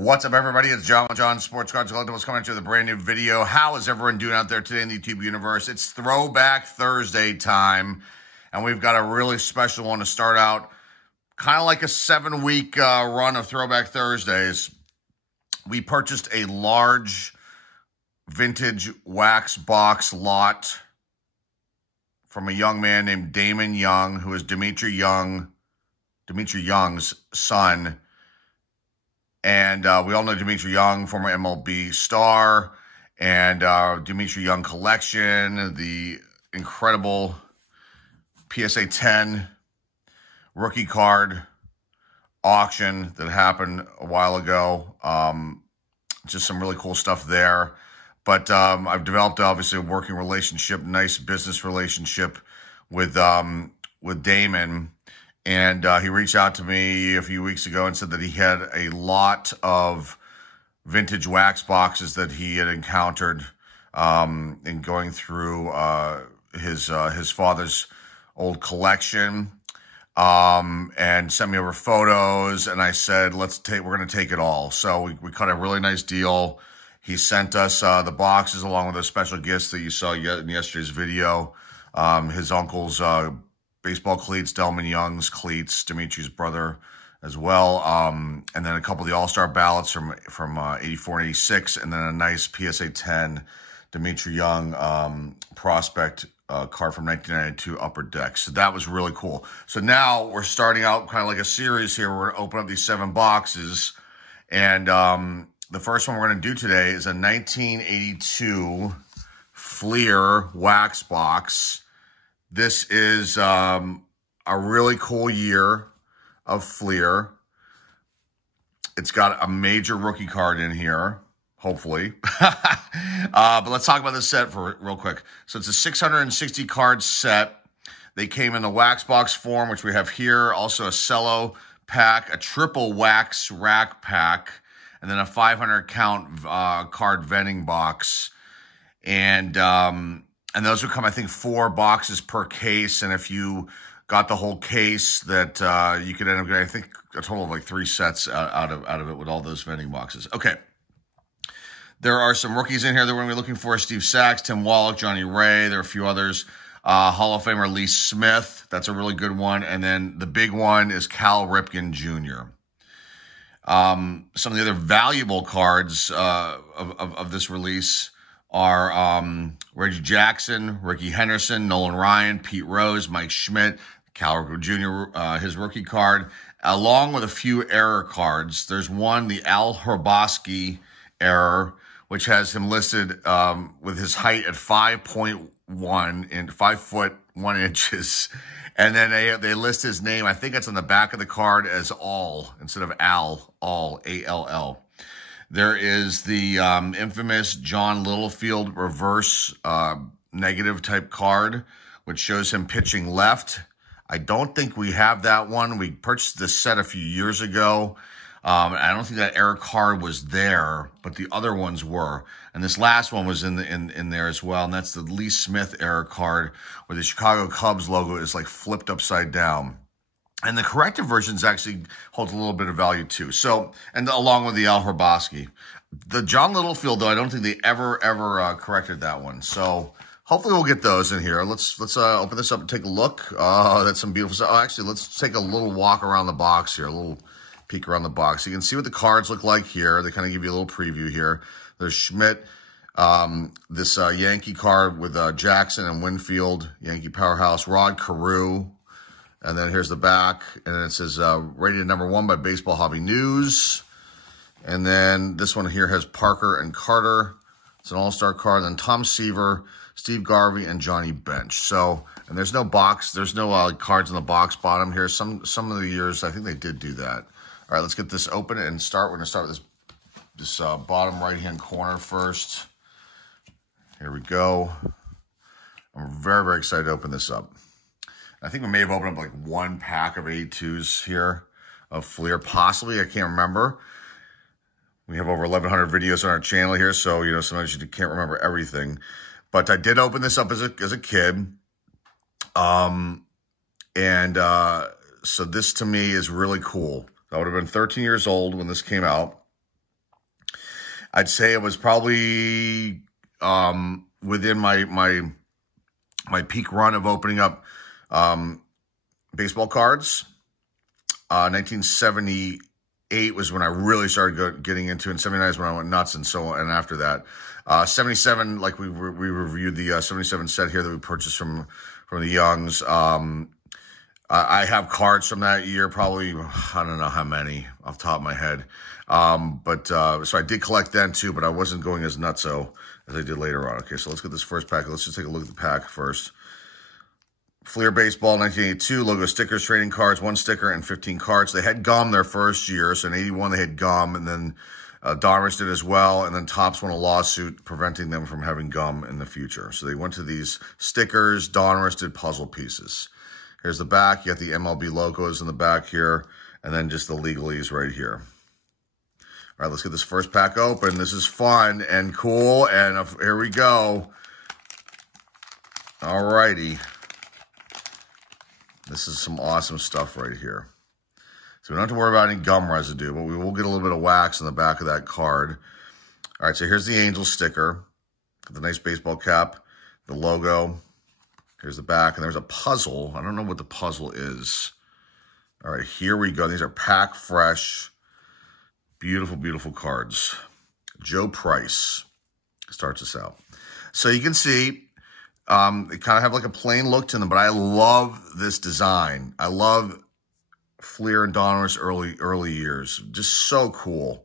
What's up, everybody? It's John Sports Cards Collectibles coming to the brand new video. How is everyone doing out there today in the YouTube universe? It's Throwback Thursday time, and we've got a really special one to start out. Kind of like a 7-week run of Throwback Thursdays. We purchased a large vintage wax box lot from a young man named Damon Young, who is Dimitri Young's son. And we all know Dimitri Young, former MLB star, and Dimitri Young collection, the incredible PSA 10 rookie card auction that happened a while ago. Just some really cool stuff there. But I've developed, obviously, a working relationship, nice business relationship with Damon. And he reached out to me a few weeks ago and said that he had a lot of vintage wax boxes that he had encountered in going through his father's old collection, and sent me over photos. And I said, we're going to take it all. So we cut a really nice deal. He sent us the boxes along with the special gifts that you saw in yesterday's video. His uncle's baseball cleats, Delman Young's cleats, Dimitri's brother as well. And then a couple of the All-Star ballots from 84 and 86, and then a nice PSA 10 Dimitri Young prospect card from 1992 Upper Deck. So that was really cool. So now we're starting out kind of like a series here. We're going to open up these 7 boxes. And the first one we're going to do today is a 1982 Fleer wax box. This is a really cool year of Fleer. It's got a major rookie card in here, hopefully. But let's talk about this set real quick. So it's a 660 card set. They came in the wax box form, which we have here. Also a cello pack, a triple wax rack pack, and then a 500 count card vending box. And those would come, I think, 4 boxes per case. And if you got the whole case, that you could end up getting, I think, a total of like 3 sets out of it with all those vending boxes. Okay. There are some rookies in here that we're going to be looking for. Steve Sachs, Tim Wallach, Johnny Ray. There are a few others. Hall of Famer Lee Smith. That's a really good one. And then the big one is Cal Ripken Jr. Some of the other valuable cards of this release are Reggie Jackson, Ricky Henderson, Nolan Ryan, Pete Rose, Mike Schmidt, Cal Ripken Jr., his rookie card, along with a few error cards. There's one, the Al Hrabosky error, which has him listed with his height at 5.1 and 5 foot 1 inches. And then they list his name, I think it's on the back of the card, as All instead of Al, All, A-L-L. There is the infamous John Littlefield reverse negative type card, which shows him pitching left. I don't think we have that one. We purchased this set a few years ago. I don't think that error card was there, but the other ones were. And this last one was in there as well, and that's the Lee Smith error card, where the Chicago Cubs logo is like flipped upside down. And the corrected versions actually holds a little bit of value too. So, and along with the Al Hrabosky. The John Littlefield, though, I don't think they ever corrected that one. So hopefully we'll get those in here. Let's open this up and take a look. That's some beautiful stuff. Oh, actually, let's take a little walk around the box here, a little peek around the box. You can see what the cards look like here. They kind of give you a little preview here. There's Schmidt, this Yankee card with Jackson and Winfield, Yankee powerhouse, Rod Carew. And then here's the back, and it says rated #1 by Baseball Hobby News. And then this one here has Parker and Carter. It's an all-star card. And then Tom Seaver, Steve Garvey, and Johnny Bench. So, and there's no box. There's no cards in the box bottom here. Some of the years, I think they did do that. All right, let's get this open and start. We're going to start with this bottom right-hand corner first. Here we go. I'm very, very excited to open this up. I think we may have opened up like 1 pack of 82s here of Fleer, possibly. I can't remember. We have over 1,100 videos on our channel here, so, you know, sometimes you can't remember everything. But I did open this up as a kid. So this, to me, is really cool. I would have been 13 years old when this came out. I'd say it was probably within my peak run of opening up baseball cards. 1978 was when I really started getting into it, and 79 is when I went nuts, and so on. And after that, 77, like we reviewed the 77 set here that we purchased from the Youngs. I have cards from that year, probably, I don't know how many off the top of my head. So I did collect then too, but I wasn't going as nutso as I did later on. Okay, so let's get this first pack. Let's just take a look at the pack first. Fleer Baseball, 1982, logo stickers, trading cards, 1 sticker and 15 cards. They had gum their first year, so in 81 they had gum, and then Donruss did as well, and then Topps won a lawsuit preventing them from having gum in the future. So they went to these stickers. Donruss did puzzle pieces. Here's the back. You got the MLB logos in the back here, and then just the legalese right here. All right, let's get this first pack open. This is fun and cool, and here we go. All righty. This is some awesome stuff right here. So we don't have to worry about any gum residue, but we will get a little bit of wax on the back of that card. All right, so here's the Angels sticker. Got the nice baseball cap, the logo. Here's the back, and there's a puzzle. I don't know what the puzzle is. All right, here we go. These are pack fresh. Beautiful, beautiful cards. Joe Price starts us out. So you can see they kind of have like a plain look to them, but I love this design. I love Fleer and Donruss early years. Just so cool.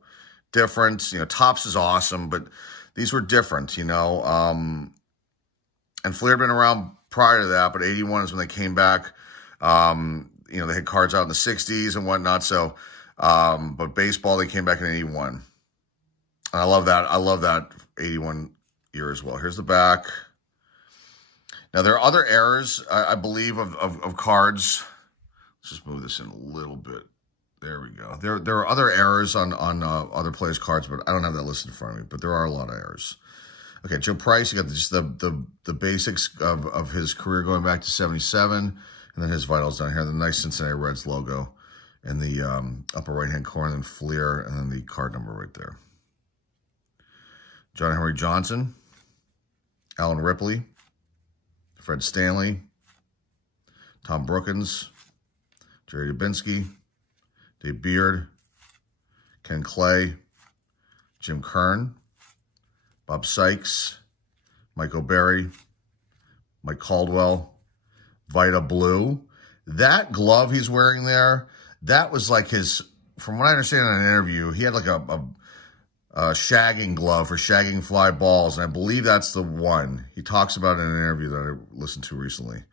Different. You know, Topps is awesome, but these were different, you know. And Fleer had been around prior to that, but 81 is when they came back. You know, they had cards out in the 60s and whatnot. So, but baseball, they came back in 81. And I love that. I love that 81 year as well. Here's the back. Now, there are other errors, I believe, of cards. Let's just move this in a little bit. There we go. There are other errors on other players' cards, but I don't have that listed in front of me. But there are a lot of errors. Okay, Joe Price, you got just the basics of his career going back to 77, and then his vitals down here. The nice Cincinnati Reds logo in the upper right-hand corner, and then Fleer, and then the card number right there. John Henry Johnson, Alan Ripley, Fred Stanley, Tom Brookins, Jerry Dubinsky, Dave Beard, Ken Clay, Jim Kern, Bob Sykes, Mike O'Berry, Mike Caldwell, Vita Blue. That glove he's wearing there, that was like his, from what I understand in an interview, he had like a shagging glove for shagging fly balls, and I believe that's the one. He talks about it in an interview that I listened to recently.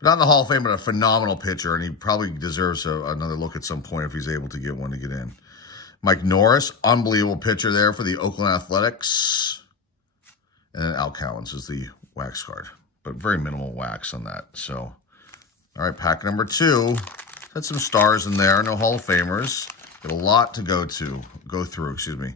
But not in the Hall of Fame, but a phenomenal pitcher, and he probably deserves another look at some point if he's able to get one to get in. Mike Norris, unbelievable pitcher there for the Oakland Athletics. And then Al Cowens is the wax card, but very minimal wax on that. So, all right, pack number 2. Had some stars in there, no Hall of Famers. Got a lot to go through, excuse me. So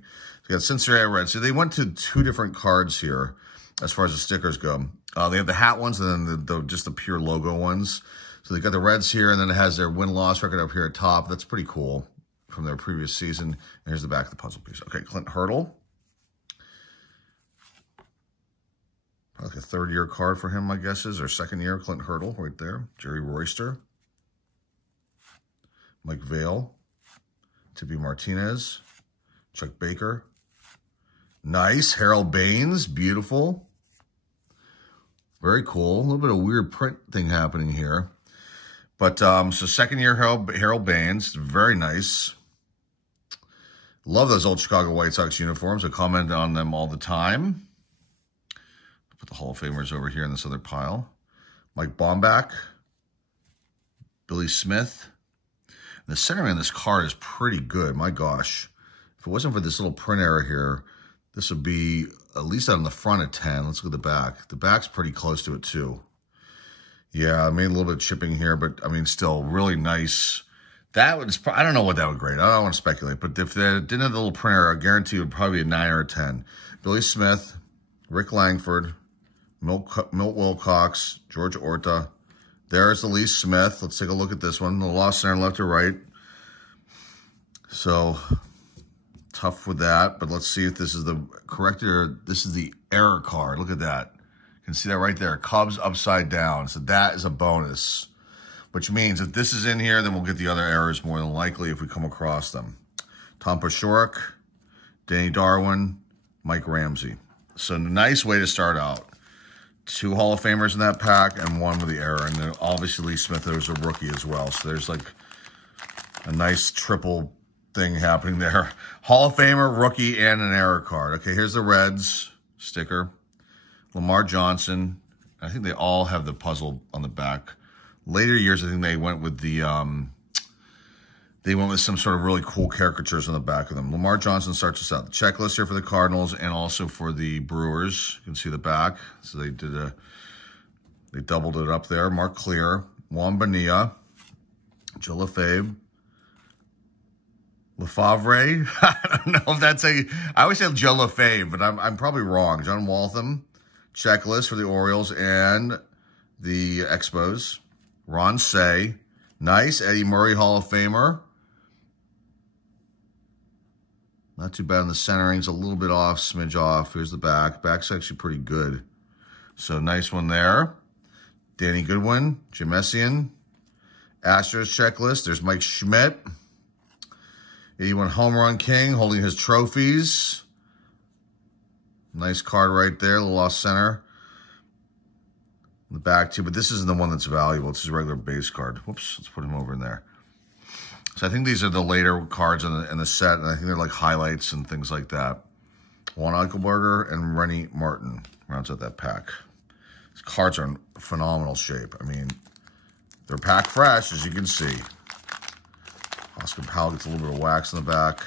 you got Cincinnati Reds. So they went to 2 different cards here as far as the stickers go. They have the hat ones and then just the pure logo ones. So they got the Reds here, and then it has their win-loss record up here at top. That's pretty cool from their previous season. And here's the back of the puzzle piece. Okay, Clint Hurdle. Probably like a 3rd-year card for him, my guess is, or 2nd year, Clint Hurdle right there. Jerry Royster. Mike Vail. Tippy Martinez. Chuck Baker. Nice. Harold Baines. Beautiful. Very cool. A little bit of weird print thing happening here. But, so 2nd year Harold Baines. Very nice. Love those old Chicago White Sox uniforms. I comment on them all the time. Put the Hall of Famers over here in this other pile. Mike Baumbach. Billy Smith. And the centering on this card is pretty good. My gosh. If it wasn't for this little print error here, this would be at least on the front of 10. Let's look at the back. The back's pretty close to it too. Yeah, I made a little bit of chipping here, but I mean, still really nice. That would, I don't know what that would grade. I don't want to speculate, but if they didn't have the little print error, I guarantee it would probably be a 9 or a 10. Billy Smith, Rick Langford, Milt Wilcox, George Orta. There's Elise Smith. Let's take a look at this one. The lost center left to right. So, tough with that, but let's see if this is the corrected or this is the error card. Look at that. You can see that right there. Cubs upside down. So that is a bonus, which means if this is in here, then we'll get the other errors more than likely if we come across them. Tom Paciorek, Danny Darwin, Mike Ramsey. So nice way to start out. 2 Hall of Famers in that pack and 1 with the error. And then obviously Lee Smith, there's a rookie as well. So there's like a nice triple thing happening there. Hall of Famer, rookie, and an error card. Okay, here's the Reds sticker. Lamar Johnson. I think they all have the puzzle on the back. Later years, I think they went with the some sort of really cool caricatures on the back of them. Lamar Johnson starts us out. The checklist here for the Cardinals and also for the Brewers. You can see the back. So they doubled it up there. Mark Clear, Juan Bonilla, Joe Lefebvre. Lefebvre? I don't know if that's I always say Joe Lefebvre, but I'm probably wrong. John Waltham, checklist for the Orioles and the Expos. Ron Say, nice. Eddie Murray, Hall of Famer. Not too bad in the centering's a little bit off, smidge off. Here's the back. Back's actually pretty good. So nice one there. Danny Goodwin, Jim Messian. Astros checklist. There's Mike Schmidt. 81 home run king holding his trophies. Nice card right there, a little off center. In the back too, but this isn't the one that's valuable. It's his regular base card. Whoops, let's put him over in there. So I think these are the later cards in the set, and I think they're like highlights and things like that. Juan Eichelberger and Rennie Martin rounds out that pack. These cards are in phenomenal shape. I mean, they're packed fresh, as you can see. Oscar Powell gets a little bit of wax in the back.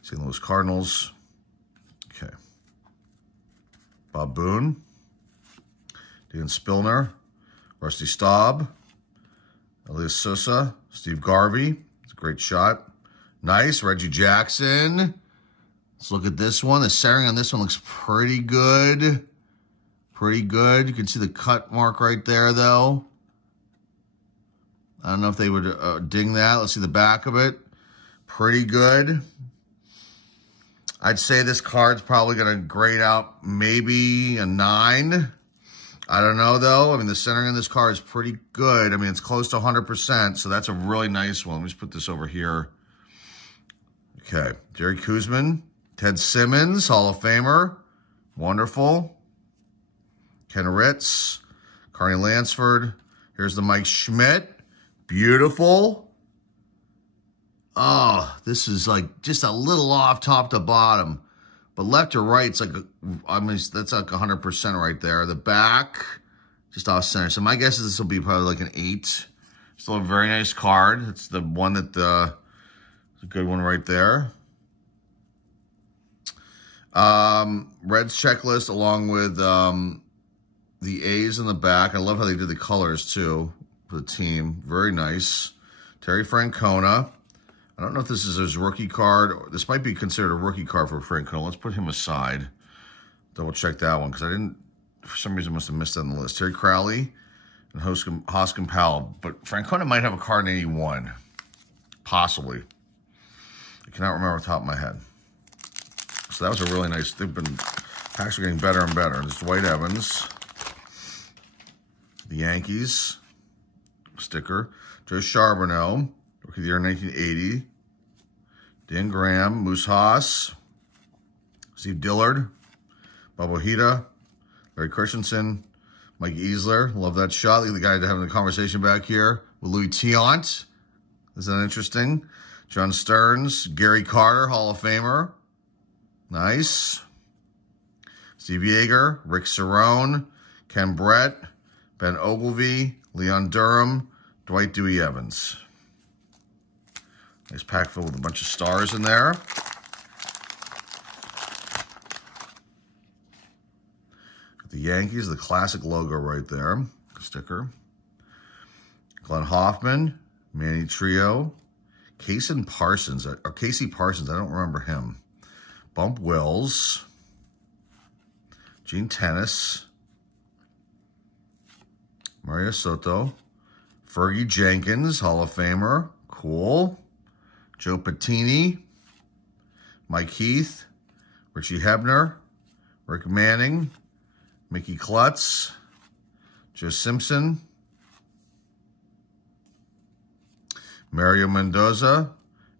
St. Louis Cardinals. Okay. Bob Boone. Dan Spillner. Rusty Staub. Elias Sosa. Steve Garvey. It's a great shot. Nice. Reggie Jackson. Let's look at this one. The centering on this one looks pretty good. Pretty good. You can see the cut mark right there, though. I don't know if they would ding that. Let's see the back of it. Pretty good. I'd say this card's probably going to grade out maybe a 9. I don't know, though. I mean, the centering of this card is pretty good. I mean, it's close to 100%, so that's a really nice one. Let me just put this over here. Okay. Jerry Kuzman. Ted Simmons, Hall of Famer. Wonderful. Ken Ritz. Carney Lansford. Here's the Mike Schmidt. Beautiful. Oh, this is like just a little off top to bottom. But left to right, it's like, I mean, that's like 100% right there. The back, just off center. So my guess is this will be probably like an 8. Still a very nice card. It's the one that, it's a good one right there. Reds checklist along with the A's in the back. I love how they did the colors too. The team. Very nice. Terry Francona. I don't know if this is his rookie card. Or this might be considered a rookie card for Francona. Let's put him aside. Double check that one because I didn't, for some reason, must have missed that on the list. Terry Crowley and Hoskin Powell. But Francona might have a card in 81. Possibly. I cannot remember off the top of my head. So that was a really nice, they've been actually getting better and better. There's Dwight Evans. The Yankees. Sticker. Joe Charbonneau, rookie of the year 1980. Dan Graham, Moose Haas, Steve Dillard, Bob Ojeda, Larry Christensen, Mike Easler. Love that shot. Look at the guy having a conversation back here with Louis Tiant. Isn't that interesting? John Stearns, Gary Carter, Hall of Famer. Nice. Steve Yeager, Rick Cerrone, Ken Brett, Ben Ogilvy, Leon Durham, Dwight Dewey Evans. Nice pack filled with a bunch of stars in there. The Yankees, the classic logo right there. Sticker. Glenn Hoffman, Manny Trio, Casey Parsons. I don't remember him. Bump Wills, Gene Tennis, Mario Soto, Fergie Jenkins, Hall of Famer. Cool. Joe Patini, Mike Heath, Richie Hebner, Rick Manning, Mickey Klutz, Joe Simpson, Mario Mendoza,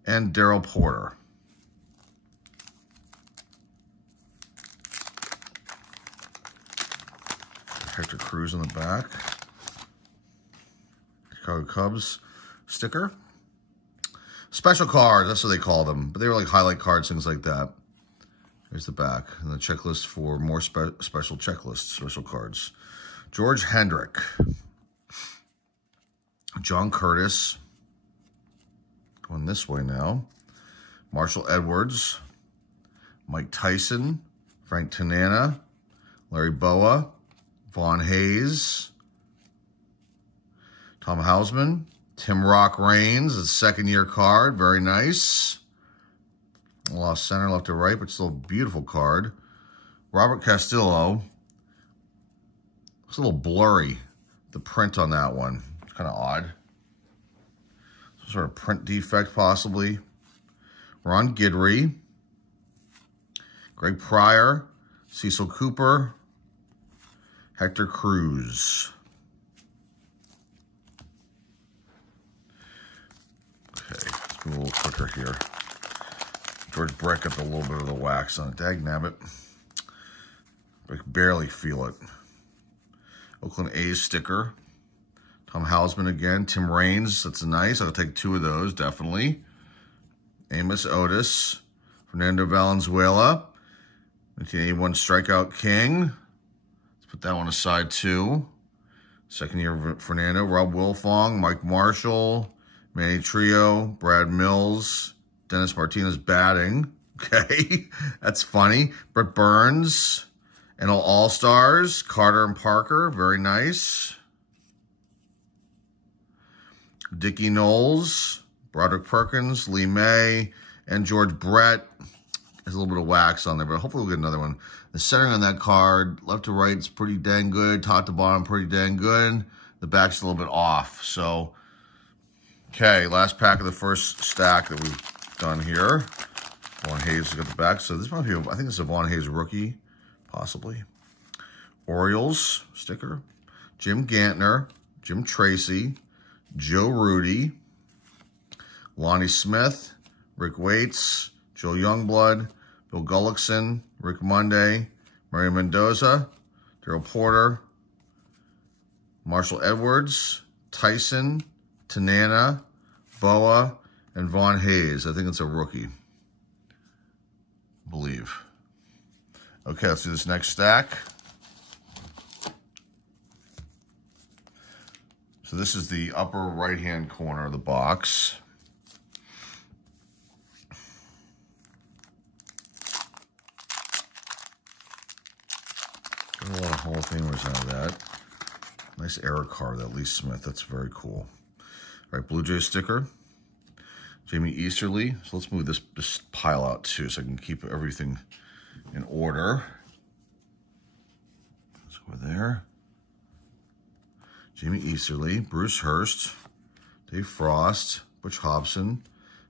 and Darryl Porter. Hector Cruz on the back. Chicago Cubs sticker. Special cards, that's what they call them. But they were like highlight cards, things like that. Here's the back. And the checklist for more special checklists, special cards. George Hendrick. John Curtis. Going this way now. Marshall Edwards. Mike Tyson. Frank Tanana. Larry Boa. Vaughn Hayes. Tom Hausman. Tim Rock Reigns, a second-year card. Very nice. Lost center left to right, but still a beautiful card. Robert Castillo. Looks a little blurry, the print on that one. It's kind of odd. Some sort of print defect, possibly. Ron Guidry. Greg Pryor. Cecil Cooper. Hector Cruz. Okay, let's move a little quicker here. George Brett got a little bit of the wax on it. Dagnabbit. I can barely feel it. Oakland A's sticker. Tom Hausman again. Tim Raines. That's nice. I'll take 2 of those, definitely. Amos Otis. Fernando Valenzuela. 1981 Strikeout King. Let's put that one aside, too. Second year Fernando. Rob Wilfong. Mike Marshall. Manny Trio, Brad Mills, Dennis Martinez batting. Okay, that's funny. Brett Burns, and All-Stars, Carter and Parker, very nice. Dickie Knowles, Broderick Perkins, Lee May, and George Brett. There's a little bit of wax on there, but hopefully we'll get another one. The centering on that card, left to right, is pretty dang good. Top to bottom, pretty dang good. The back's a little bit off, so... Okay, last pack of the first stack that we've done here. Vaughn Hayes has got the back. So this might be, I think this is a Vaughn Hayes rookie, possibly. Orioles sticker. Jim Gantner, Jim Tracy, Joe Rudy, Lonnie Smith, Rick Waits, Joe Youngblood, Bill Gullickson, Rick Monday, Mario Mendoza, Darryl Porter, Marshall Edwards, Tyson, Tanana, Boa, and Vaughn Hayes. I think it's a rookie. I believe. Okay, let's do this next stack. So this is the upper right-hand corner of the box. Got a lot of Hall of Famers out of that. Nice error card, that Lee Smith. That's very cool. All right, Blue Jays sticker. Jamie Easterly. So let's move this pile out too so I can keep everything in order. So over there. Jamie Easterly, Bruce Hurst, Dave Frost, Butch Hobson,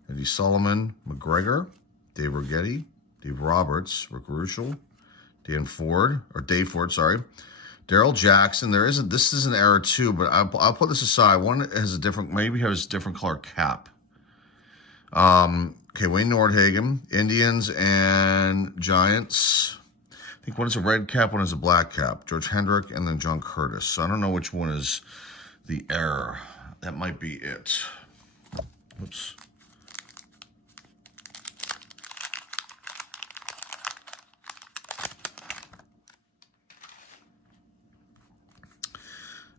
Eddie Solomon, McGregor, Dave Righetti, Dave Roberts, Rick Ruschel, Dave Ford, sorry. Daryl Jackson. This is an error too, but I'll put this aside. One has a different, maybe has a different color cap. Okay, Wayne Nordhagen, Indians and Giants. I think one is a red cap, one is a black cap. George Hendrick and then John Curtis. So I don't know which one is the error. That might be it. Oops.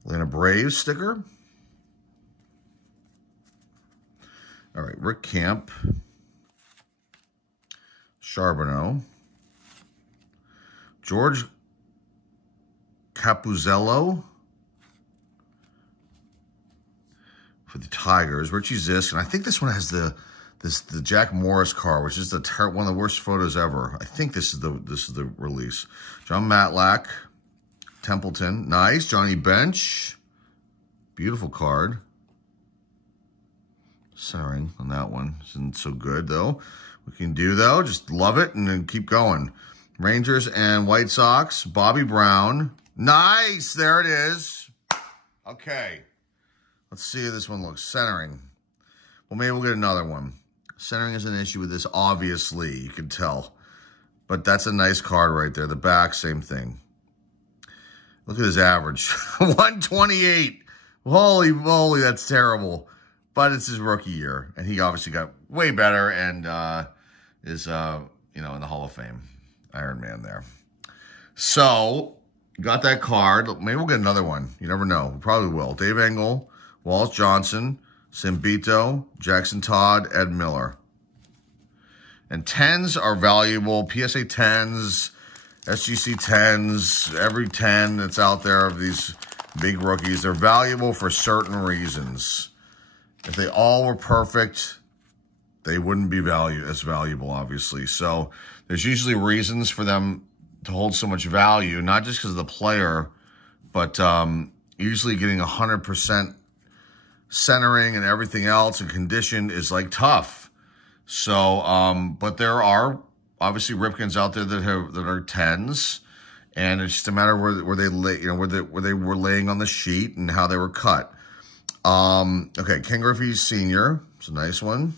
Atlanta Braves sticker. All right, Rick Camp. Charbonneau. George Capuzzello for the Tigers. Richie Zisk, and I think this one has the Jack Morris card, which is one of the worst photos ever. I think this is the release. John Matlack. Templeton, nice. Johnny Bench, beautiful card. Centering on that one isn't so good, though. We can do, though. Just love it and then keep going. Rangers and White Sox. Bobby Brown. Nice. There it is. Okay. Let's see how this one looks. Centering. Well, maybe we'll get another one. Centering is an issue with this, obviously. You can tell. But that's a nice card right there. The back, same thing. Look at his average. 128. Holy moly, that's terrible. But it's his rookie year. And he obviously got way better and is, you know, in the Hall of Fame. Iron Man there. So, got that card. Maybe we'll get another one. You never know. We probably will. Dave Engel, Wallace Johnson, Simbito, Jackson Todd, Ed Miller. And 10s are valuable. PSA 10s, SGC 10s, every 10 that's out there of these big rookies, they're valuable for certain reasons. If they all were perfect, they wouldn't be as valuable, obviously. So there's usually reasons for them to hold so much value, not just because of the player, but usually getting 100% centering and everything else and condition is like tough. So, but there are obviously Ripkens out there that are 10s, and it's just a matter where they lay, you know, where they were laying on the sheet and how they were cut. Okay, Ken Griffey Sr. It's a nice one.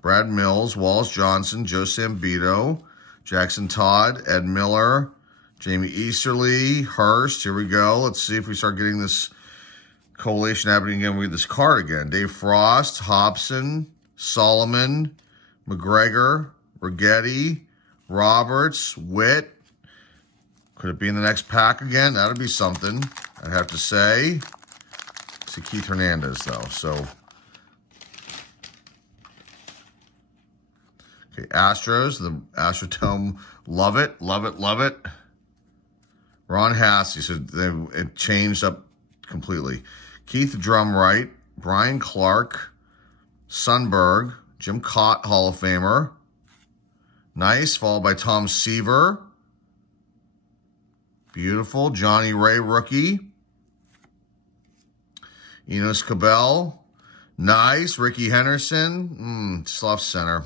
Brad Mills, Wallace Johnson, Joe Sambito, Jackson Todd, Ed Miller, Jamie Easterly, Hurst. Here we go. Let's see if we start getting this collation happening again. We get this card again. Dave Frost, Hobson, Solomon, McGregor, Righetti, Roberts, Witt. Could it be in the next pack again? That would be something, I'd have to say. See Keith Hernandez, though. So, okay, Astros, the Astrodome, love it, love it, love it. Ron Hassey, so it changed up completely. Keith Drumright, Brian Clark, Sundberg, Jim Cott, Hall of Famer. Nice, followed by Tom Seaver. Beautiful. Johnny Ray, rookie. Enos Cabell. Nice. Ricky Henderson. Soft center.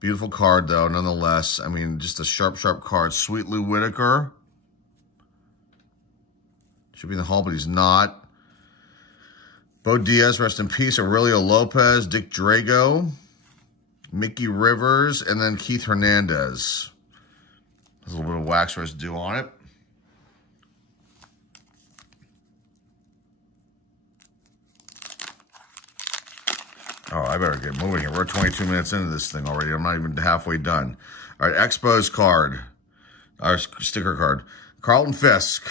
Beautiful card, though, nonetheless. I mean, just a sharp, sharp card. Sweet Lou Whitaker. Should be in the Hall, but he's not. Bo Diaz, rest in peace. Aurelio Lopez. Dick Drago. Mickey Rivers. And then Keith Hernandez. There's a little bit of wax residue on it. Oh, I better get moving here. We're 22 minutes into this thing already. I'm not even halfway done. All right, Expos card. Our sticker card. Carlton Fisk.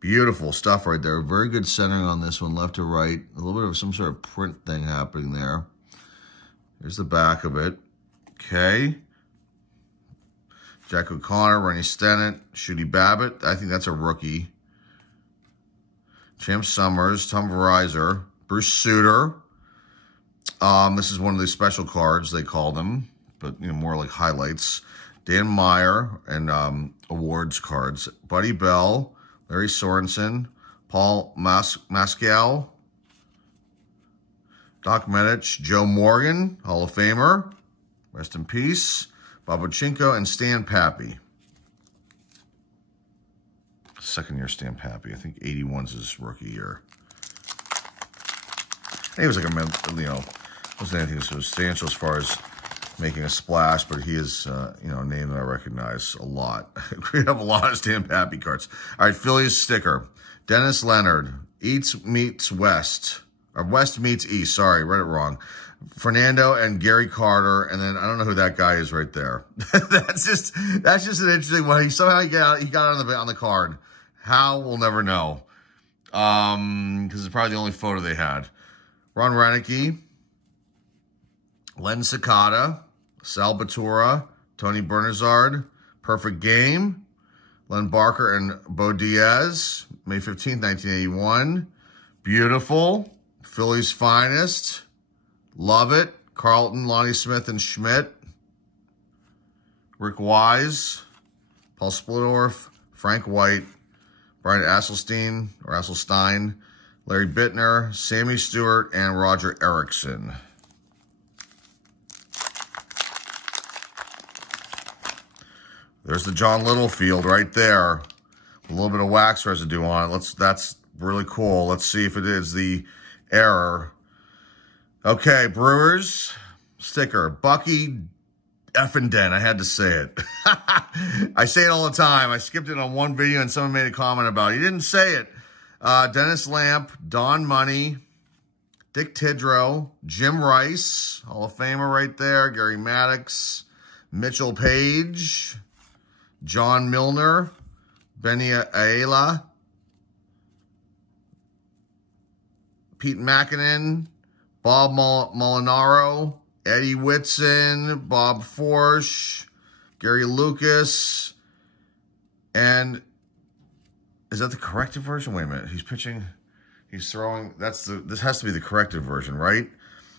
Beautiful stuff right there. Very good centering on this one, left to right. A little bit of some sort of print thing happening there. Here's the back of it. Okay. Jack O'Connor, Rennie Stennett, Shooty Babbitt. I think that's a rookie. Champ Summers, Tom Verizor, Bruce Sutter. This is one of the special cards, they call them, but you know, more like highlights. Dan Meyer and awards cards. Buddy Bell, Larry Sorensen, Paul Mascow, Doc Medich, Joe Morgan, Hall of Famer, rest in peace, Babochenko, and Stan Pappy. Second year Stan Pappy. I think 81's his rookie year. He was like a, you know, wasn't anything substantial as far as making a splash, but he is, you know, a name that I recognize a lot. We have a lot of Stan Pappy cards. All right, Phillies sticker. Dennis Leonard, East meets West, or West meets East. Sorry, read it wrong. Fernando and Gary Carter, and then I don't know who that guy is right there. that's just an interesting one. He somehow got on the card. How, we'll never know. Because it's probably the only photo they had. Ron Renicky, Len Sakata, Sal Batura, Tony Bernazard, Perfect Game, Len Barker and Bo Diaz, May 15th, 1981. Beautiful. Phillies finest. Love it. Carlton, Lonnie Smith, and Schmidt. Rick Wise, Paul Splittorff, Frank White, Brian Asselstein, Larry Bittner, Sammy Stewart, and Roger Erickson. There's the John Littlefield right there. A little bit of wax residue on it. That's really cool. Let's see if it is the error. Okay, Brewers sticker. Bucky Effenden. I had to say it. I say it all the time. I skipped it on one video and someone made a comment about it. He didn't say it. Dennis Lamp, Don Money, Dick Tidrow, Jim Rice, Hall of Famer right there, Gary Maddox, Mitchell Page, John Milner, Benny Ayala, Pete McKinnon, Bob Molinaro, Eddie Whitson, Bob Forsch, Gary Lucas, and is that the corrected version? Wait a minute. He's pitching, he's throwing, this has to be the corrected version, right?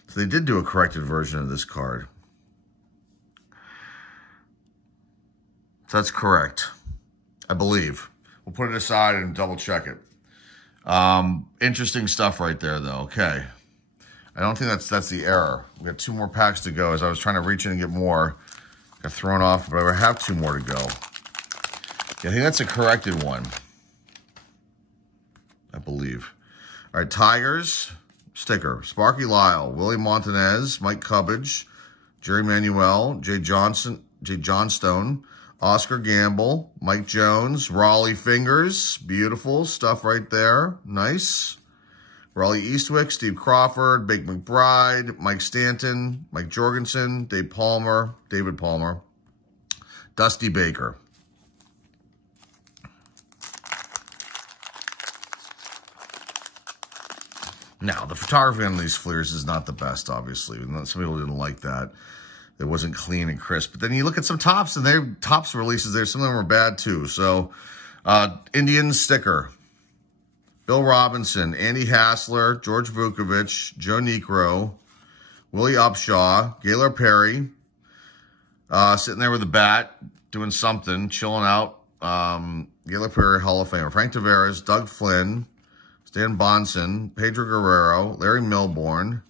So they did do a corrected version of this card. So that's correct, I believe. We'll put it aside and double check it. Interesting stuff right there, though. Okay. I don't think that's the error. We got 2 more packs to go. As I was trying to reach in and get more, got thrown off, but I have 2 more to go. Yeah, I think that's a corrected one, I believe. All right, Tigers sticker. Sparky Lyle, Willie Montanez, Mike Cubbage, Jerry Manuel, Jay Johnstone, Oscar Gamble, Mike Jones, Raleigh Fingers. Beautiful stuff right there. Nice. Raleigh Eastwick, Steve Crawford, Big McBride, Mike Stanton, Mike Jorgensen, David Palmer, Dusty Baker. Now, the photography on these Fleers is not the best, obviously. Some people didn't like that. It wasn't clean and crisp. But then you look at some Topps, and their Topps releases there. Some of them are bad, too. So, Indians sticker. Bill Robinson, Andy Hassler, George Vukovich, Joe Niekro, Willie Upshaw, Gaylor Perry, sitting there with a bat, doing something, chilling out. Gaylor Perry, Hall of Famer. Frank Tavares, Doug Flynn, Stan Bonson, Pedro Guerrero, Larry Milbourne,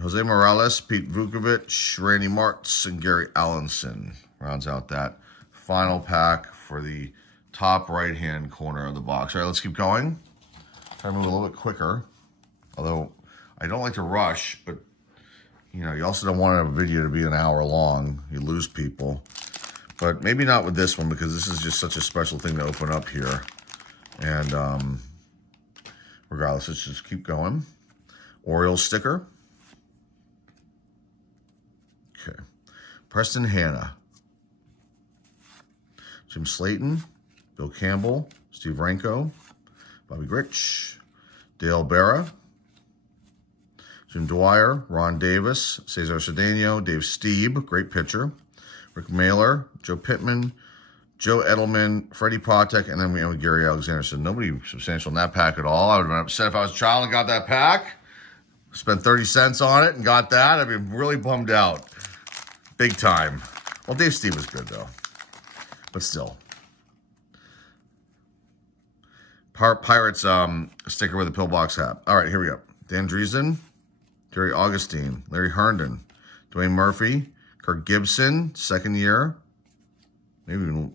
Jose Morales, Pete Vukovich, Randy Martz, and Gary Allenson. Rounds out that final pack for the top right-hand corner of the box. All right, let's keep going. Try to move a little bit quicker. Although, I don't like to rush, but, you know, you also don't want a video to be an hour long. You lose people. But maybe not with this one, because this is just such a special thing to open up here. And, regardless, let's just keep going. Orioles sticker. Okay. Preston Hanna. Jim Slayton. Bill Campbell, Steve Renko, Bobby Grich, Dale Berra, Jim Dwyer, Ron Davis, Cesar Cedeno, Dave Stieb, great pitcher, Rick Mailer, Joe Pittman, Joe Edelman, Freddie Patek, and then we end with Gary Alexander. So nobody substantial in that pack at all. I would have been upset if I was a child and got that pack. Spent 30 cents on it and got that. I'd be really bummed out. Big time. Well, Dave Stieb was good, though. But still. Pirates sticker with a pillbox hat. All right, here we go. Dan Driesen, Jerry Augustine, Larry Herndon, Dwayne Murphy, Kirk Gibson, second year. Maybe even,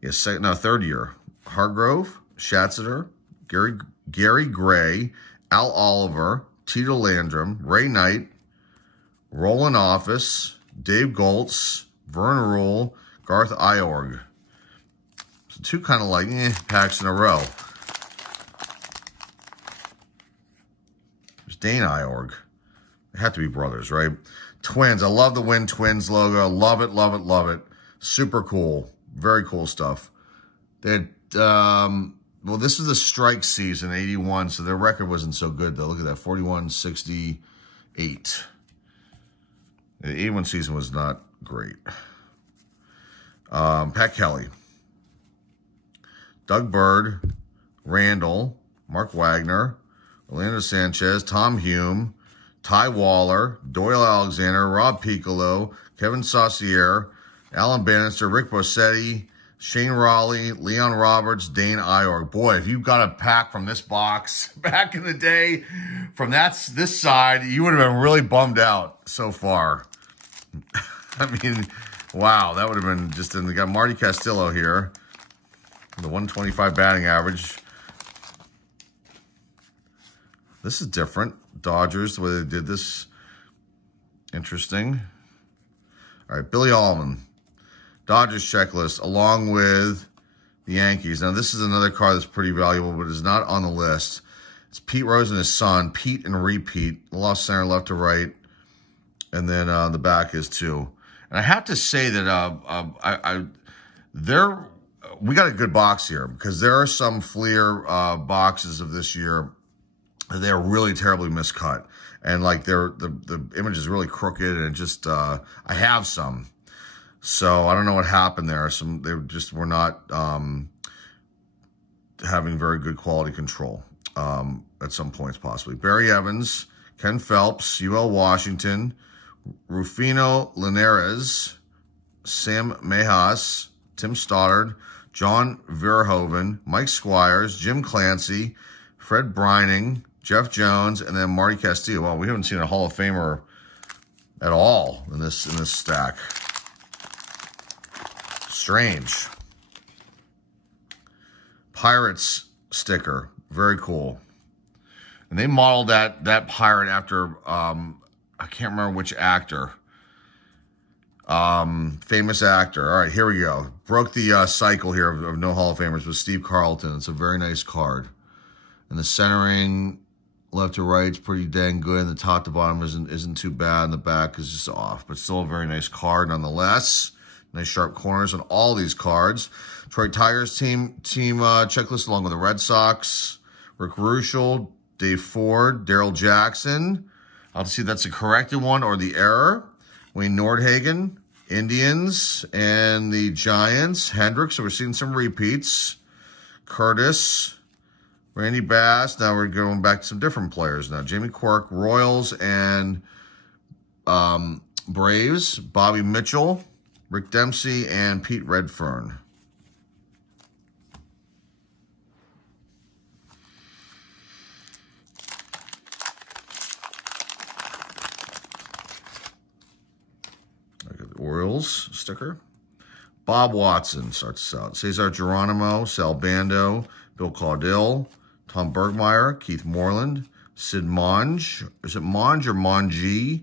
yeah, third year. Hargrove, Schatzeder, Gary Gray, Al Oliver, Tito Landrum, Ray Knight, Roland Office, Dave Goltz, Vern Rule, Garth Iorg. So 2 kind of like packs in a row. There's Dane Iorg. They have to be brothers, right? Twins. I love the Win Twins logo. Love it, love it, love it. Super cool. Very cool stuff. They had, well, this was the strike season, 81, so their record wasn't so good, though. Look at that, 41-68. The 81 season was not great. Pat Kelly. Doug Bird, Randall, Mark Wagner, Orlando Sanchez, Tom Hume, Ty Waller, Doyle Alexander, Rob Piccolo, Kevin Saucier, Alan Bannister, Rick Bossetti, Shane Raleigh, Leon Roberts, Dane Iorg. Boy, if you got a pack from this box back in the day from this side, you would have been really bummed out so far. I mean, wow, that would have been just in. We got Marty Castillo here, the 125 batting average. This is different. Dodgers, the way they did this. Interesting. All right, Billy Allman. Dodgers checklist, along with the Yankees. Now, this is another card that's pretty valuable, but is not on the list. It's Pete Rose and his son, Pete and Repeat. The left center, left to right. And then the back is too. And I have to say that we got a good box here, because there are some Fleer boxes of this year. They're really terribly miscut. And like the image is really crooked, and just I have some. So I don't know what happened there. They just were not having very good quality control at some points, possibly. Barry Evans, Ken Phelps, UL Washington, Rufino Linares, Sam Mejas, Tim Stoddard, John Verhoeven, Mike Squires, Jim Clancy, Fred Brining, Jeff Jones, and then Marty Castillo. Well, we haven't seen a Hall of Famer at all in this stack. Strange. Pirates sticker. Very cool. And they modeled that pirate after, I can't remember which actor. Famous actor. All right, here we go. Broke the cycle here of no Hall of Famers with Steve Carlton. It's a very nice card. And the centering, left to right, is pretty dang good. And the top to bottom isn't too bad. And the back is just off. But still a very nice card nonetheless. Nice sharp corners on all these cards. Detroit Tigers team checklist along with the Red Sox. Rick Ruschel, Dave Ford, Daryl Jackson. I'll have to see if that's the corrected one or the error. Wayne Nordhagen, Indians, and the Giants. Hendricks, so we're seeing some repeats. Curtis, Randy Bass. Now we're going back to some different players now. Jamie Quirk, Royals, and Braves. Bobby Mitchell, Rick Dempsey, and Pete Redfern. I got the Orioles sticker. Bob Watson starts us out. Cesar Geronimo, Sal Bando, Bill Caudill, Tom Bergmeyer, Keith Moreland, Sid Monge. Is it Monge or Monge?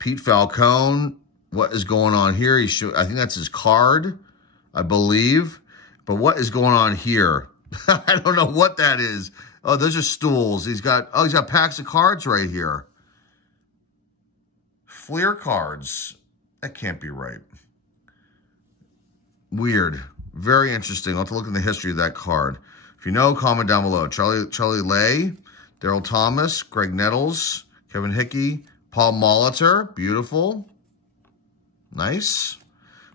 Pete Falcone. What is going on here? I think that's his card, I believe. But what is going on here? I don't know what that is. Oh, those are stools. He's got packs of cards right here. Fleer cards. That can't be right. Weird. Very interesting. I'll have to look in the history of that card. If you know, comment down below. Charlie Lay, Daryl Thomas, Greg Nettles, Kevin Hickey, Paul Molitor. Beautiful. Nice.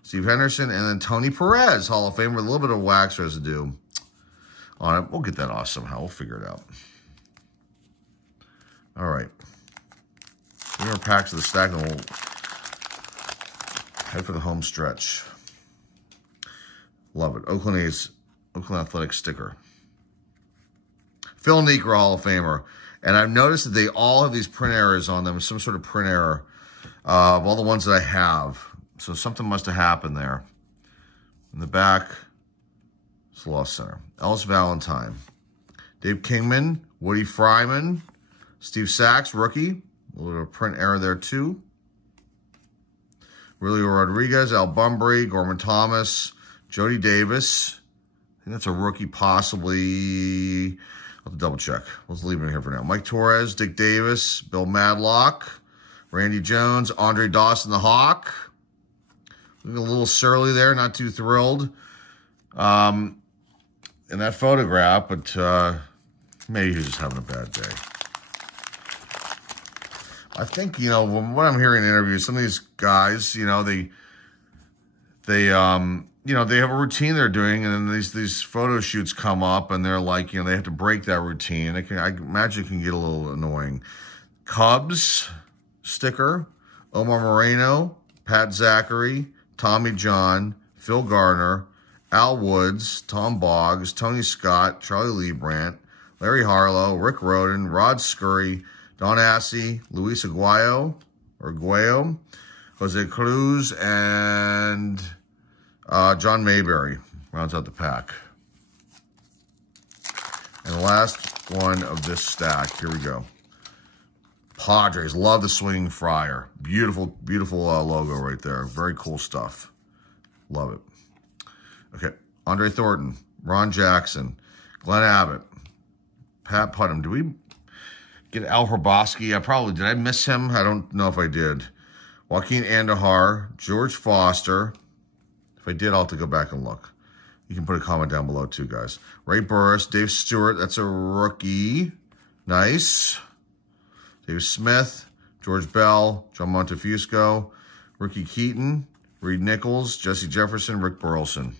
Steve Henderson, and then Tony Perez, Hall of Famer, with a little bit of wax residue on it. We'll get that off somehow. We'll figure it out. All right. 3 more packs of the stack, and we'll head for the home stretch. Love it. Oakland Athletics sticker. Phil Niekro, Hall of Famer. And I've noticed that they all have these print errors on them, some sort of print error of all the ones that I have. So something must have happened there. In the back, it's Lost Center. Ellis Valentine. Dave Kingman, Woody Fryman, Steve Sachs, rookie. A little bit of print error there too. Julio Rodriguez, Al Bunbury, Gorman Thomas, Jody Davis. I think that's a rookie, possibly. I'll have to double check. Let's leave him here for now. Mike Torres, Dick Davis, Bill Madlock, Randy Jones, Andre Dawson the Hawk. Looking a little surly there, not too thrilled in that photograph, but maybe he's just having a bad day. I think, you know, when I'm hearing in interviews, some of these guys, you know, they you know, they have a routine they're doing, and then these photo shoots come up, and they're like, you know, they have to break that routine. I imagine it can get a little annoying. Cubs sticker, Omar Moreno, Pat Zachary, Tommy John, Phil Garner, Al Woods, Tom Boggs, Tony Scott, Charlie Leibrandt, Larry Harlow, Rick Roden, Rod Scurry, Don Assey, Luis Aguayo, Jose Cruz, and John Mayberry rounds out the pack. And the last one of this stack, here we go. Padres, love the swinging friar. Beautiful, beautiful logo right there. Very cool stuff. Love it. Okay, Andre Thornton, Ron Jackson, Glenn Abbott, Pat Putnam. Did we get Al Hrabosky? Did I miss him? I don't know if I did. Joaquin Andahar, George Foster. If I did, I'll have to go back and look. You can put a comment down below too, guys. Ray Burris, Dave Stewart, that's a rookie. Nice. Dave Smith, George Bell, John Montefusco, Ricky Keaton, Reed Nichols, Jesse Jefferson, Rick Burleson.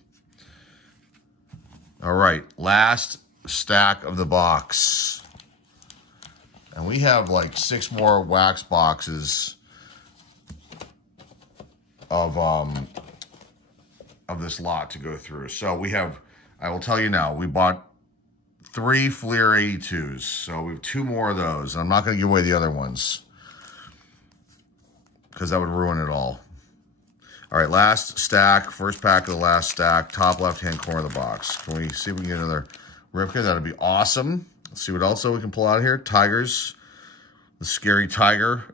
All right, last stack of the box. And we have like 6 more wax boxes of this lot to go through. So we have, I will tell you now, we bought 3 Fleer 82s. So we have 2 more of those. I'm not going to give away the other ones because that would ruin it all. All right, last stack, first pack of the last stack, top left-hand corner of the box. Can we see if we can get another Ripken? That'd be awesome. Let's see what else we can pull out here. Tigers, the scary tiger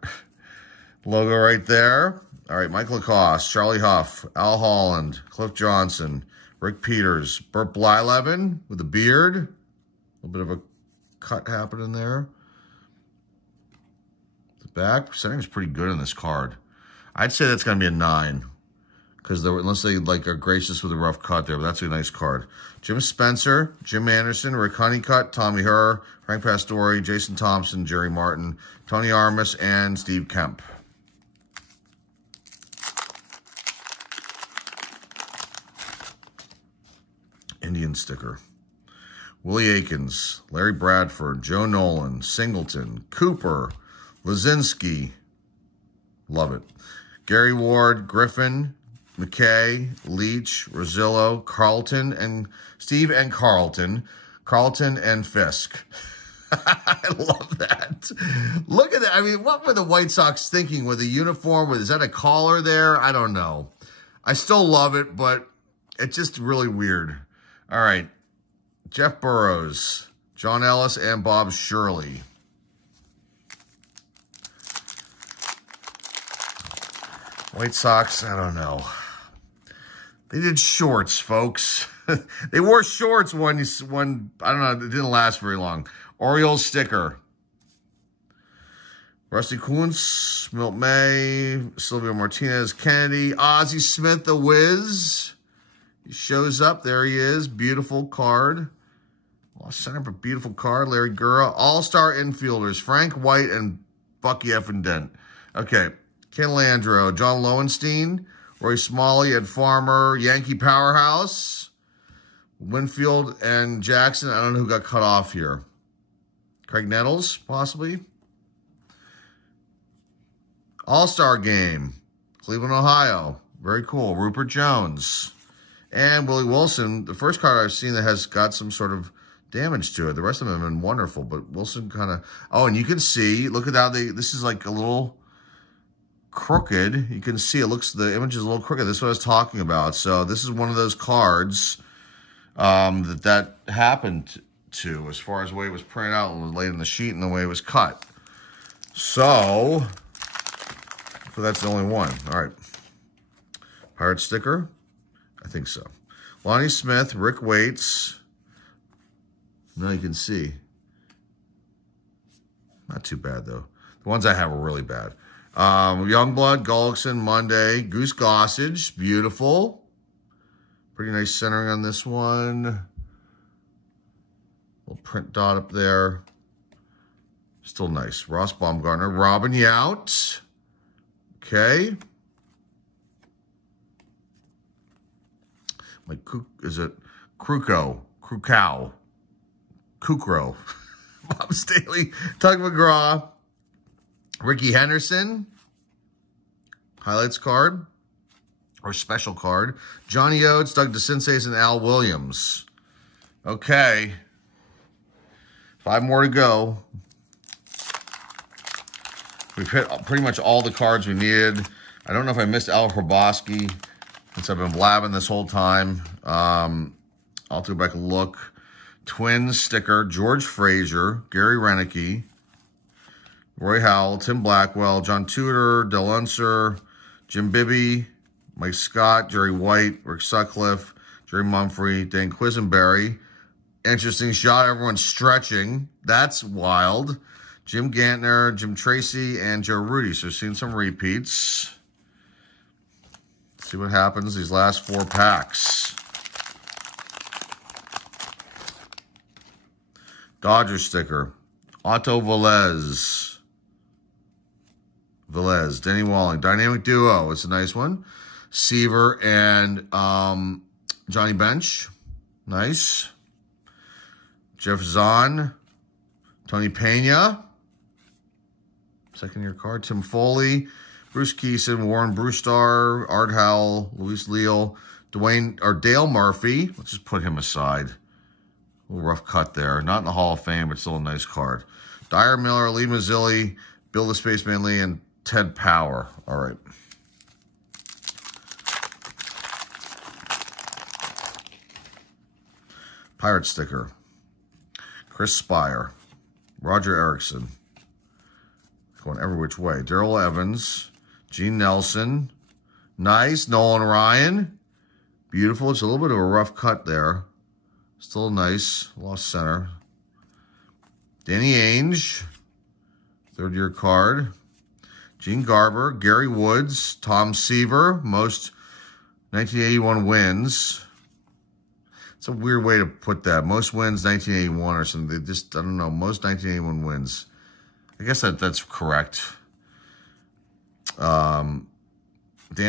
logo right there. All right, Mike Lacoste, Charlie Huff, Al Holland, Cliff Johnson, Rick Peters, Burt Blyleven with a beard. A little bit of a cut happening there. The back setting is pretty good on this card. I'd say that's going to be a 9. Because unless they like are gracious with a rough cut there, but that's a nice card. Jim Spencer, Jim Anderson, Rick Honeycutt, Tommy Herr, Frank Pastore, Jason Thompson, Jerry Martin, Tony Armas, and Steve Kemp. Indian sticker. Willie Aikens, Larry Bradford, Joe Nolan, Singleton, Cooper, Lazinski. Love it. Gary Ward, Griffin, McKay, Leach, Rosillo, Carlton, and Steve and Carlton and Fisk. I love that. Look at that. I mean, what were the White Sox thinking with the uniform? Is that a collar there? I don't know. I still love it, but it's just really weird. All right. Jeff Burrows, John Ellis, and Bob Shirley. White Sox, I don't know. They did shorts, folks. They wore shorts when, I don't know, it didn't last very long. Orioles sticker. Rusty Kuntz, Milt May, Silvio Martinez, Kennedy, Ozzie Smith, the Wiz. He shows up. There he is. Beautiful card. Lost center, but beautiful card. Larry Gura. All-star infielders. Frank White and Bucky Effin Dent. Okay. Ken Landreau, John Lowenstein, Roy Smalley, Ed Farmer, Yankee Powerhouse, Winfield and Jackson. I don't know who got cut off here. Craig Nettles, possibly. All-Star Game, Cleveland, Ohio. Very cool. Rupert Jones. And Willie Wilson, the first card I've seen that has got some sort of damage to it. The rest of them have been wonderful, but Wilson kind of... Oh, and you can see, look at how this is like a little crooked. You can see it looks, the image is a little crooked. This is what I was talking about. So this is one of those cards that happened to, as far as the way it was printed out and was laid in the sheet and the way it was cut. So that's the only one. All right. Pirate sticker. I think so. Lonnie Smith, Rick Waits. Now you can see. Not too bad, though. The ones I have are really bad. Youngblood, Gullickson, Monday, Goose Gossage, beautiful. Pretty nice centering on this one. Little print dot up there. Still nice. Ross Baumgartner, Robin Yount. Okay. Like, is it Krukow? Kukro. Bob Staley, Tug McGraw. Ricky Henderson. Highlights card. Or special card. Johnny Oates, Doug DeCinces, and Al Williams. Okay. 5 more to go. We've hit pretty much all the cards we needed. I don't know if I missed Al Hrabosky since I've been blabbing this whole time. I'll have to go back and look. Twins sticker, George Frazier, Gary Renicky, Roy Howell, Tim Blackwell, John Tudor, Del Unser, Jim Bibby, Mike Scott, Jerry White, Rick Sutcliffe, Jerry Mumphrey, Dan Quisenberry. Interesting shot. Everyone's stretching. That's wild. Jim Gantner, Jim Tracy, and Joe Rudy. So seeing some repeats. See what happens these last 4 packs. Dodger sticker. Otto Velez. Denny Walling. Dynamic duo. It's a nice one. Seaver and Johnny Bench. Nice. Jeff Zahn. Tony Pena. Second-year card. Tim Foley. Bruce Keeson. Warren Brewstar. Art Howell. Luis Leal. Dale Murphy. Let's just put him aside. A little rough cut there. Not in the Hall of Fame, but still a nice card. Dyer Miller. Lee Mazzilli. Bill the Spaceman Lee. And Ted Power. All right. Pirate sticker. Chris Spire. Roger Erickson. Going every which way. Darrell Evans. Gene Nelson. Nice. Nolan Ryan. Beautiful. It's a little bit of a rough cut there. Still nice. Lost center. Danny Ainge. 3rd-year card. Gene Garber. Gary Woods. Tom Seaver. Most 1981 wins. It's a weird way to put that. Most wins 1981 or something. They just, I don't know. Most 1981 wins. I guess that's correct. Dan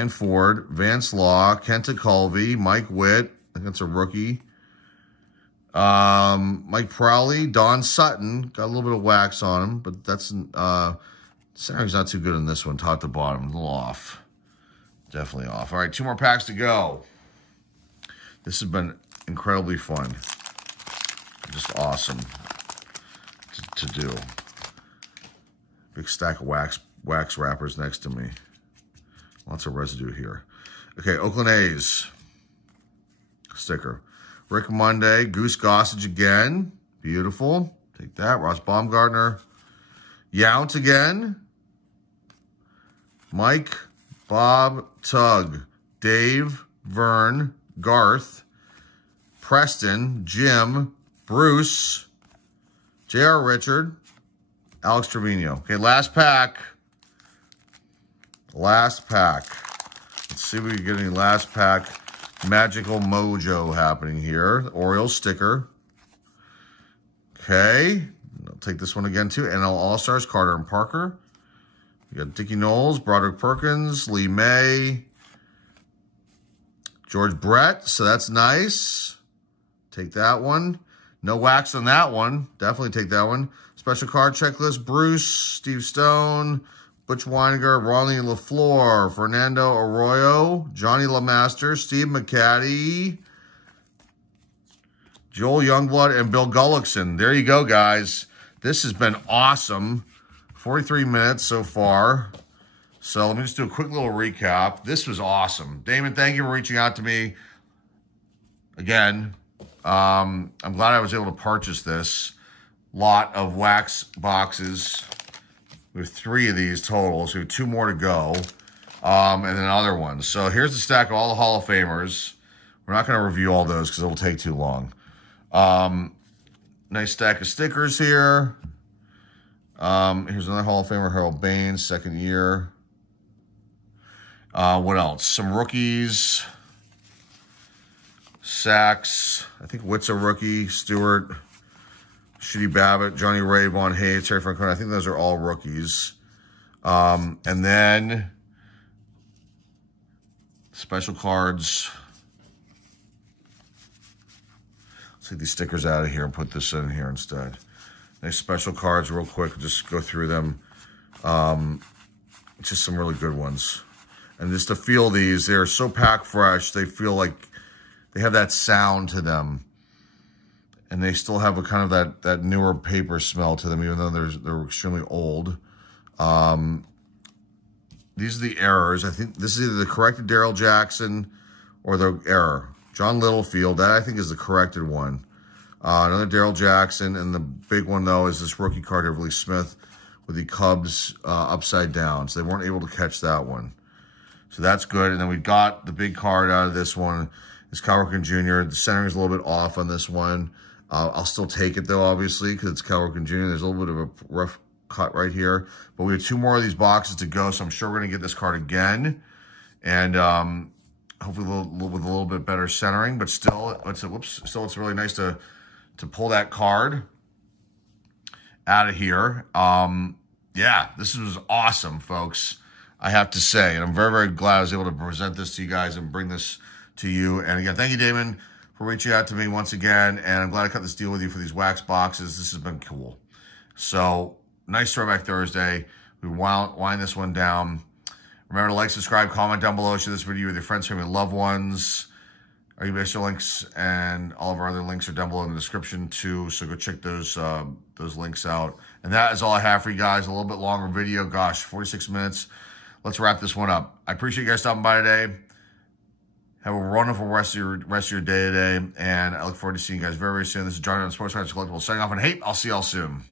Ford, Vance Law, Kenta Colby, Mike Witt. I think that's a rookie. Mike Prowley, Don Sutton. Got a little bit of wax on him, but that's centering's not too good in this one. Top to bottom, a little off. Definitely off. All right, 2 more packs to go. This has been incredibly fun. Just awesome to do. Big stack of wax wrappers next to me. Lots of residue here. Okay, Oakland A's sticker. Rick Monday, Goose Gossage again. Beautiful. Take that. Ross Baumgartner. Yount again. Mike, Bob, Tug, Dave, Vern, Garth, Preston, Jim, Bruce, J.R. Richard, Alex Trevino. Okay, last pack. Last pack. Let's see if we can get any last pack magical mojo happening here. Orioles sticker. Okay. I'll take this one again too. NL All-Stars, Carter and Parker. We got Dickie Knowles, Broderick Perkins, Lee May, George Brett. So that's nice. Take that one. No wax on that one. Definitely take that one. Special card checklist. Bruce, Steve Stone, Butch Weininger, Ronnie LaFleur, Fernando Arroyo, Johnny LeMaster, Steve McCaddy, Joel Youngblood, and Bill Gullickson. There you go, guys. This has been awesome. 43 minutes so far. So let me just do a quick little recap. This was awesome. Damon, thank you for reaching out to me again. I'm glad I was able to purchase this lot of wax boxes. We have 3 of these total, so we have 2 more to go, and then other ones. So here's the stack of all the Hall of Famers. We're not going to review all those because it'll take too long. Nice stack of stickers here. Here's another Hall of Famer, Harold Baines, 2nd year. What else? Some rookies. Sachs. I think Witt's a rookie. Stewart. Shitty Babbitt. Johnny Ray. Vaughn Hayes. Terry Francona. I think those are all rookies. And then special cards. Let's take these stickers out of here and put this in here instead. Nice special cards real quick. Just go through them. Just some really good ones. And just to feel these, they're so pack fresh. They feel like they have that sound to them. And they still have a kind of that newer paper smell to them, even though they're extremely old. These are the errors. I think this is either the corrected Darryl Jackson or the error. John Littlefield, that I think is the corrected one. Another Darryl Jackson, and the big one, though, is this rookie card of Willie Smith with the Cubs upside down. So they weren't able to catch that one. So that's good. And then we got the big card out of this one. It's Cal Ripken Jr. The centering is a little bit off on this one. I'll still take it, though, obviously, because it's Cal Ripken Jr. There's a little bit of a rough cut right here. But we have 2 more of these boxes to go, so I'm sure we're going to get this card again. And hopefully with a little bit better centering. But still, it's really nice to pull that card out of here. Yeah, this was awesome, folks, I have to say. And I'm very, very glad I was able to present this to you guys and bring this to you. And again, thank you, Damon, for reaching out to me once again. And I'm glad I cut this deal with you for these wax boxes. This has been cool. So, nice Throwback Thursday. We wind this one down. Remember to like, subscribe, comment down below. Share this video with your friends, family, and loved ones. Our eBay links and all of our other links are down below in the description too. So go check those links out. And that is all I have for you guys. A little bit longer video. Gosh, 46 minutes. Let's wrap this one up. I appreciate you guys stopping by today. Have a wonderful rest of your day today. And I look forward to seeing you guys very, very soon. This is Johnny on Sports Cards Collectibles signing off. And hey, I'll see y'all soon.